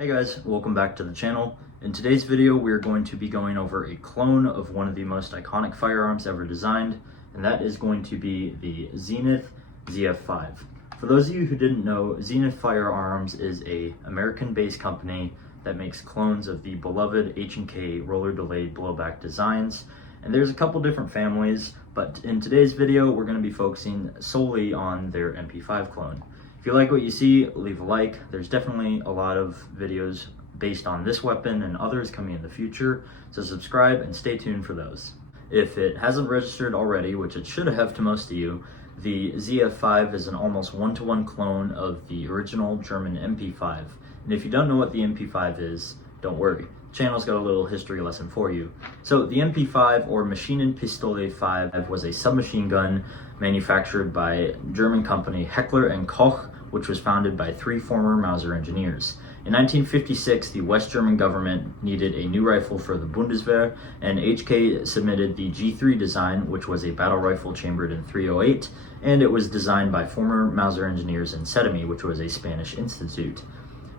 Hey guys, welcome back to the channel. In today's video, we're going to be going over a clone of one of the most iconic firearms ever designed, and that is going to be the Zenith ZF5. For those of you who didn't know, Zenith Firearms is an American-based company that makes clones of the beloved H&K roller delayed blowback designs, and there's a couple different families, but in today's video, we're going to be focusing solely on their MP5 clone. If you like what you see, leave a like. There's definitely a lot of videos based on this weapon and others coming in the future, so subscribe and stay tuned for those. If it hasn't registered already, which it should have to most of you, the ZF5 is an almost one-to-one clone of the original German MP5. And if you don't know what the MP5 is, don't worry. The channel's got a little history lesson for you. So the MP5, or Maschinenpistole 5, was a submachine gun manufactured by German company Heckler & Koch, which was founded by 3 former Mauser engineers. In 1956, the West German government needed a new rifle for the Bundeswehr, and HK submitted the G3 design, which was a battle rifle chambered in .308, and it was designed by former Mauser engineers in Sedemi, which was a Spanish institute.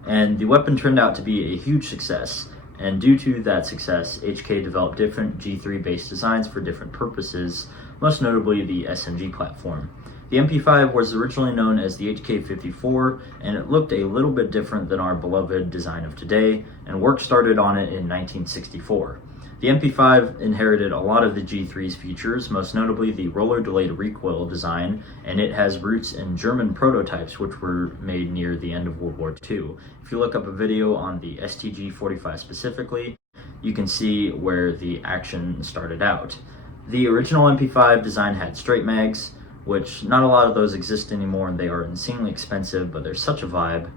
And the weapon turned out to be a huge success, and due to that success, HK developed different G3-based designs for different purposes, most notably the SMG platform. The MP5 was originally known as the HK54, and it looked a little bit different than our beloved design of today, and work started on it in 1964. The MP5 inherited a lot of the G3's features, most notably the roller delayed recoil design, and it has roots in German prototypes which were made near the end of World War II. If you look up a video on the STG-45 specifically, you can see where the action started out. The original MP5 design had straight mags, which not a lot of those exist anymore, and they are insanely expensive, but they're such a vibe.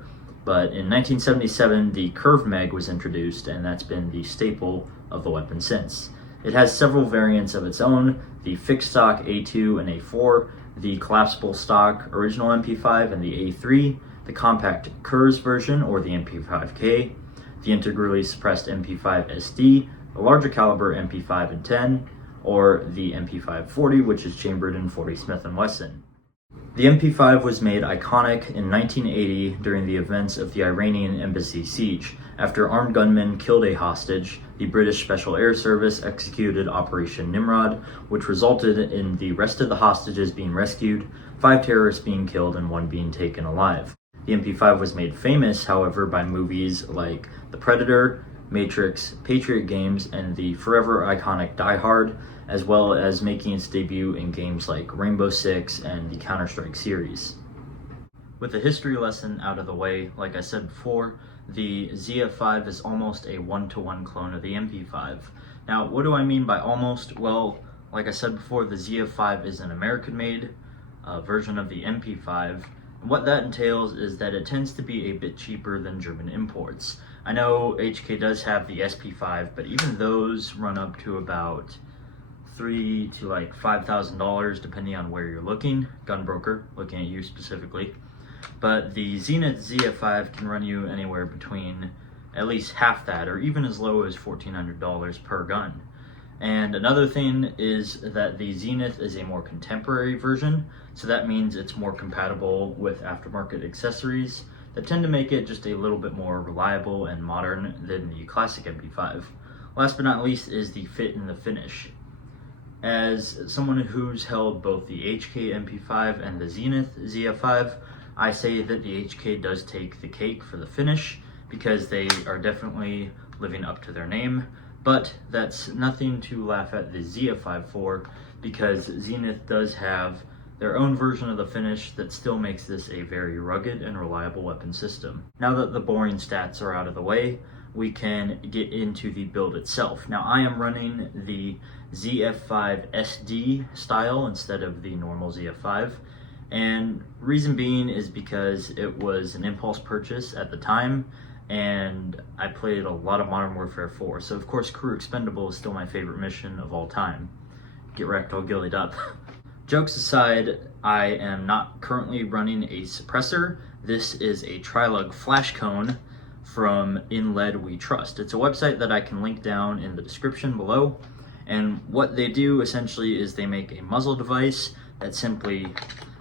But in 1977, the curved mag was introduced, and that's been the staple of the weapon since. It has several variants of its own: the fixed stock A2 and A4, the collapsible stock original MP5 and the A3, the compact Kurz version, or the MP5K, the integrally suppressed MP5 SD, the larger caliber MP5 and 10, or the MP540, which is chambered in .40 Smith & Wesson. The MP5 was made iconic in 1980 during the events of the Iranian embassy siege. After armed gunmen killed a hostage, the British Special Air Service executed Operation Nimrod, which resulted in the rest of the hostages being rescued, 5 terrorists being killed, and 1 being taken alive. The MP5 was made famous, however, by movies like The Predator, Matrix, Patriot Games, and the forever iconic Die Hard, as well as making its debut in games like Rainbow Six and the Counter-Strike series. With the history lesson out of the way, like I said before, the ZF5 is almost a one-to-one clone of the MP5. Now, what do I mean by almost? Well, like I said before, the ZF5 is an American-made version of the MP5. What that entails is that it tends to be a bit cheaper than German imports. I know HK does have the SP5, but even those run up to about $3,000 to like $5,000 depending on where you're looking. Gunbroker, looking at you specifically. But the Zenith ZF5 can run you anywhere between at least half that, or even as low as $1,400 per gun. And another thing is that the Zenith is a more contemporary version, so that means it's more compatible with aftermarket accessories that tend to make it just a little bit more reliable and modern than the classic MP5. Last but not least is the fit and the finish. As someone who's held both the HK MP5 and the Zenith ZF5, I say that the HK does take the cake for the finish, because they are definitely living up to their name. But that's nothing to laugh at the ZF5 for, because Zenith does have their own version of the finish that still makes this a very rugged and reliable weapon system. Now that the boring stats are out of the way, we can get into the build itself. Now, I am running the ZF5 SD style instead of the normal ZF5, and reason being is because it was an impulse purchase at the time, and I played a lot of Modern Warfare 4, so of course Crew Expendable is still my favorite mission of all time. Get wrecked all gillied up. Jokes aside, I am not currently running a suppressor. This is a Trilug flash cone from In Lead We Trust. It's a website that I can link down in the description below, and what they do essentially is they make a muzzle device that simply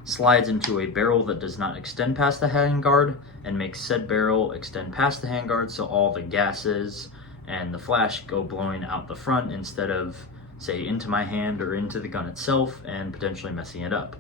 slides into a barrel that does not extend past the handguard and makes said barrel extend past the handguard, so all the gases and the flash go blowing out the front instead of, say, into my hand or into the gun itself and potentially messing it up.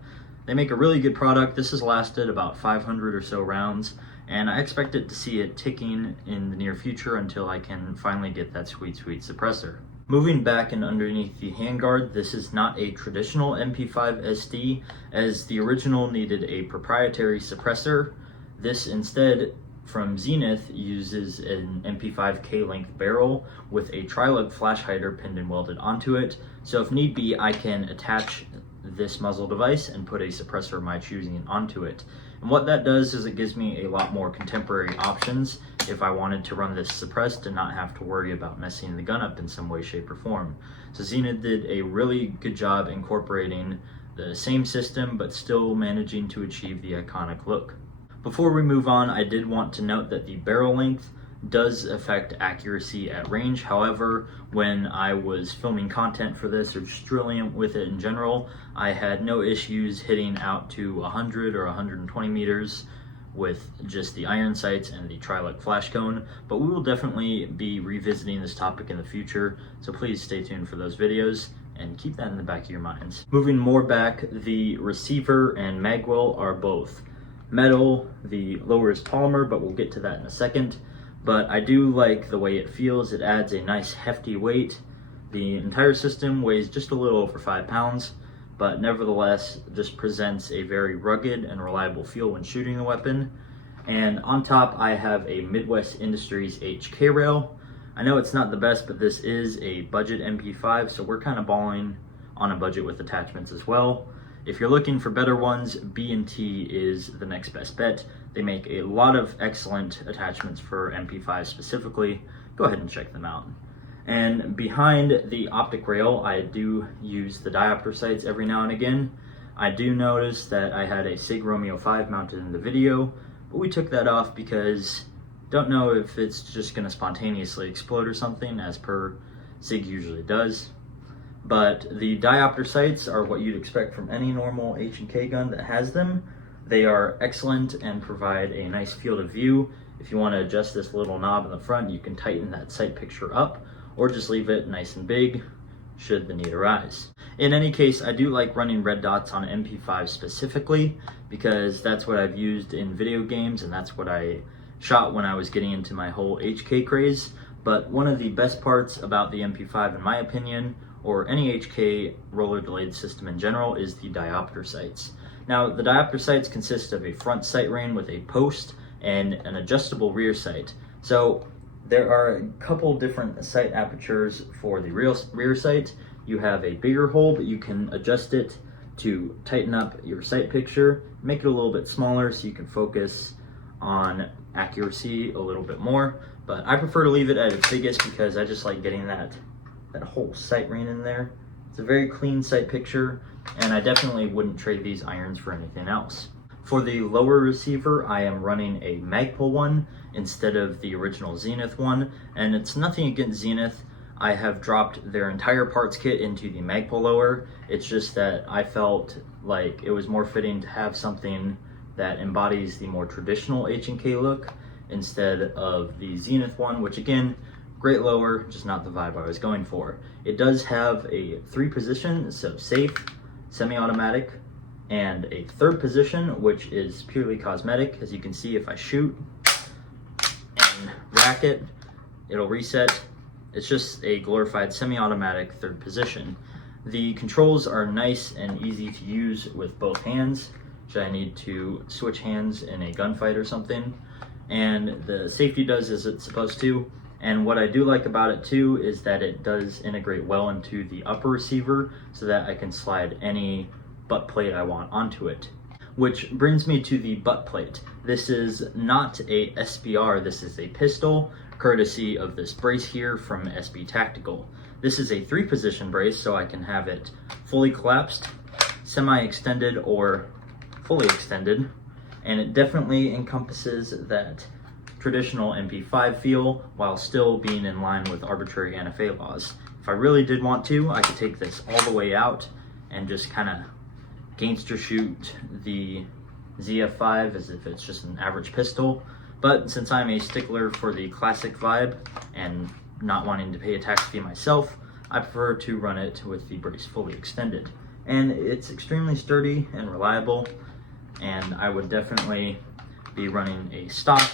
They make a really good product. This has lasted about 500 or so rounds, and I expect it to see it ticking in the near future until I can finally get that sweet suppressor. Moving back and underneath the handguard, this is not a traditional MP5 SD, as the original needed a proprietary suppressor. This instead, from Zenith, uses an MP5 K-length barrel with a tri-lug flash hider pinned and welded onto it. So if need be, I can attach this muzzle device and put a suppressor of my choosing onto it. And what that does is it gives me a lot more contemporary options if I wanted to run this suppressed and not have to worry about messing the gun up in some way, shape, or form. So Zenith did a really good job incorporating the same system but still managing to achieve the iconic look. Before we move on, I did want to note that the barrel length does affect accuracy at range. However, when I was filming content for this or just drilling with it in general, I had no issues hitting out to 100 or 120 meters with just the iron sights and the tri-lug flash cone, but we will definitely be revisiting this topic in the future, so please stay tuned for those videos and keep that in the back of your minds. Moving more back, the receiver and magwell are both metal. The lower is polymer, but we'll get to that in a second. But I do like the way it feels. It adds a nice hefty weight. The entire system weighs just a little over 5 pounds, but nevertheless just presents a very rugged and reliable feel when shooting the weapon. And on top, I have a Midwest Industries HK rail. I know it's not the best, but this is a budget MP5, so we're kind of balling on a budget with attachments as well. If you're looking for better ones, B&T is the next best bet. They make a lot of excellent attachments for MP5 specifically. Go ahead and check them out. And behind the optic rail, I do use the diopter sights every now and again. I do notice that I had a SIG Romeo 5 mounted in the video, but we took that off because don't know if it's just going to spontaneously explode or something, as per SIG usually does. But the diopter sights are what you'd expect from any normal H&K gun that has them. They are excellent and provide a nice field of view. If you want to adjust this little knob in the front, you can tighten that sight picture up or just leave it nice and big should the need arise. In any case, I do like running red dots on MP5 specifically because that's what I've used in video games and that's what I shot when I was getting into my whole HK craze. But one of the best parts about the MP5, in my opinion, or any HK roller delayed system in general, is the diopter sights. Now, the diopter sights consist of a front sight ring with a post and an adjustable rear sight. So there are a couple different sight apertures for the rear sight. You have a bigger hole, but you can adjust it to tighten up your sight picture, make it a little bit smaller so you can focus on accuracy a little bit more. But I prefer to leave it at its biggest because I just like getting that whole sight ring in there. It's a very clean sight picture, and I definitely wouldn't trade these irons for anything else. For the lower receiver, I am running a Magpul one instead of the original Zenith one, and it's nothing against Zenith. I have dropped their entire parts kit into the Magpul lower. It's just that I felt like it was more fitting to have something that embodies the more traditional H&K look instead of the Zenith one, which again, great lower, just not the vibe I was going for. It does have a 3 position, so safe, semi-automatic, and a 3rd position, which is purely cosmetic. As you can see, if I shoot and rack it, it'll reset. It's just a glorified semi-automatic 3rd position. The controls are nice and easy to use with both hands, should I need to switch hands in a gunfight or something. And the safety does as it's supposed to. And what I do like about it too is that it does integrate well into the upper receiver so that I can slide any butt plate I want onto it. Which brings me to the butt plate. This is not a SBR, this is a pistol, courtesy of this brace here from SB Tactical. This is a 3-position brace, so I can have it fully collapsed, semi-extended, or fully extended. And it definitely encompasses that traditional MP5 feel while still being in line with arbitrary NFA laws. If I really did want to, I could take this all the way out and just kind of gangster shoot the ZF5 as if it's just an average pistol, but since I'm a stickler for the classic vibe and not wanting to pay a tax fee myself, I prefer to run it with the brace fully extended. And it's extremely sturdy and reliable, and I would definitely be running a stock,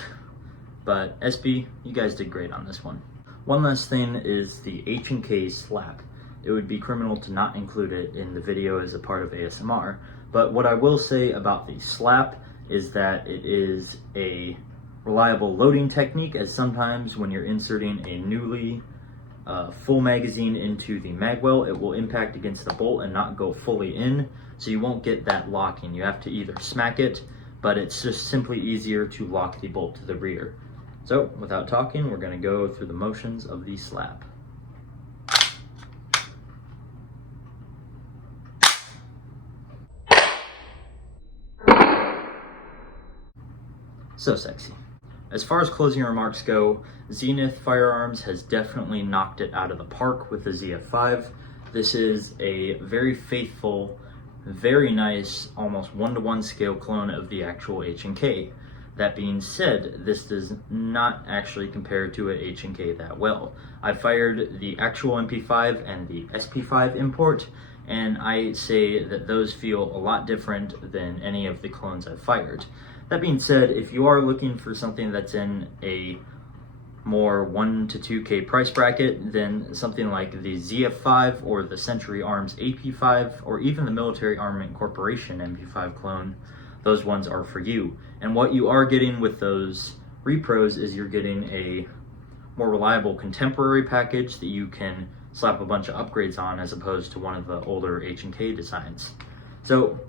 but SB, you guys did great on this one. One last thing is the H&K slap. It would be criminal to not include it in the video as a part of ASMR, but what I will say about the slap is that it is a reliable loading technique, as sometimes when you're inserting a newly full magazine into the magwell, it will impact against the bolt and not go fully in, so you won't get that locking. You have to either smack it, but it's just simply easier to lock the bolt to the rear. So without talking, we're going to go through the motions of the slap. So sexy. As far as closing remarks go, Zenith Firearms has definitely knocked it out of the park with the ZF5. This is a very faithful, very nice, almost one-to-one scale clone of the actual H&K. That being said, this does not actually compare to an H&K that well. I fired the actual MP5 and the SP5 import, and I say that those feel a lot different than any of the clones I've fired. That being said, if you are looking for something that's in a more 1 to 2K price bracket, then something like the ZF5 or the Century Arms AP5 or even the Military Armament Corporation MP5 clone, those ones are for you. And what you are getting with those repros is you're getting a more reliable contemporary package that you can slap a bunch of upgrades on, as opposed to one of the older H&K designs. So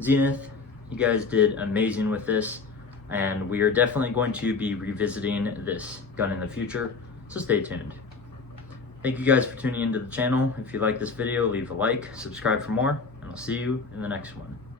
Zenith, you guys did amazing with this, and we are definitely going to be revisiting this gun in the future, so stay tuned. Thank you guys for tuning into the channel. If you like this video, leave a like, subscribe for more, and I'll see you in the next one.